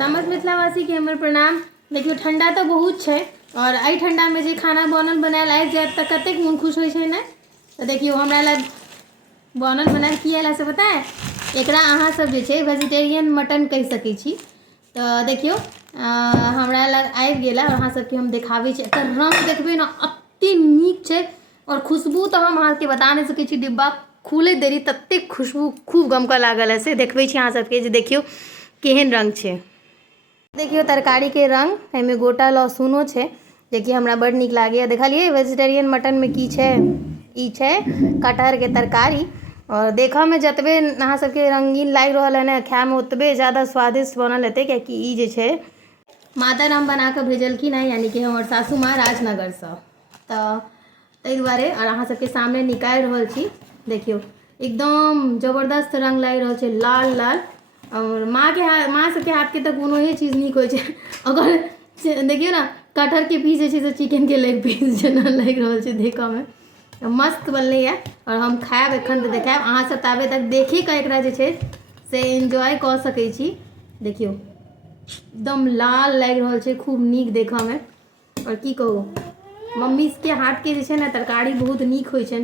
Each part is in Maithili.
समस्त मिथिलावासी के हमर प्रणाम। देखियो ठंडा तो बहुत है और एहि ठंडा में जे खाना बनल बनायल आबि जायत तऽ कतेक मन खुश होइ छै ने। तो देखियो हमरा लग बनल बनायल की आयल से पता है, एकरा अहाँ सब जे छै वेजिटेरियन मटन कहि सकै छी। तो देखियो हमरा लग आबि गेल और अहाँ सबके हम देखाबै छी। एकर रंग देखबै ने अति नीक छै और खुशबू तो हम अहाँ के बता नहीं सकै छी। डिब्बा खुले देरी तत्ते खुशबू खूब गमका लागल है से देखबै छी अहाँ सबके। जे देखियो केहन रंग छै। देखियो तरकारी के रंग, एहिमे गोटा लहसुनो छै जे कि हमरा बड़ नीक लागैए। देखलिए वेजिटेरियन मटन में की छै, ई छै कटहर के तरकारी। और देखऽ में जतबे अहाँ सबके रंगीन लागि रहल है ने, खाय में ओतबे ज़्यादा स्वादिष्ट बनल हेतै। कियाकि ई जे छै माताराम बना कऽ भेजलखिन है, यानी कि हमर सासू माँ राजनगरसँ। तऽ ताहि दुआरे और अहाँ सबके सामने निकालि रहल छी। देखियो एकदम जबरदस्त रंग लागि रहल छै, लाल लाल। और माँ सबके हाथ के तऽ कोनो ही चीज़ नीक होइ छै। अगर देखियो ना कटहर के पीस जे छै से चिकन के लेग पीस जेना लागि रहल छै देखऽ में। मस्त बनलै है और हम खायब एखन तऽ देखायब अहाँ सब। ताबे तक देखी कऽ एकरा जे छै से एंजॉय कऽ सकै छी। देखियो एकदम लाल लागि रहल छै, खूब नीक देखऽ में। और की कहू, मम्मी के हाथ के जे छै ने तरकारी बहुत नीक होइ छै,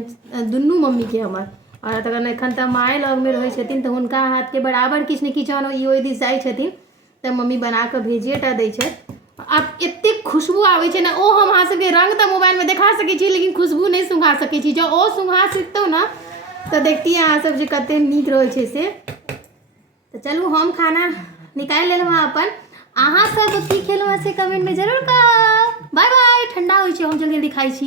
दुनू मम्मी के हमर। और तखन एखन तऽ माय लग में रहै छथिन तऽ हुनका हाथ के बराबर किछु ने किछु ई ओहि दिस जाइ छथिन तऽ मम्मी बना कऽ भेजिए टा दै छै। आब एतेक खुशबू आबै छै ने, ओ हम अहाँ सबके रंग तऽ मोबाइल में देखा सकै छी लेकिन खुशबू नहीं सुंघा सकै छी। जँ ओ सुंघा सकतौ ना तऽ देखतियै अहाँ सब जे कते नीक रहै छै से। तो चलू हम खाना निकालि लेलहुँ हँ अपन। अहाँ सब की खेलहुँ से कमेंट में जरूर कहब। बाय बाय। ठंडा होइ छै, हम जल्दी जल्दी खाइ छी।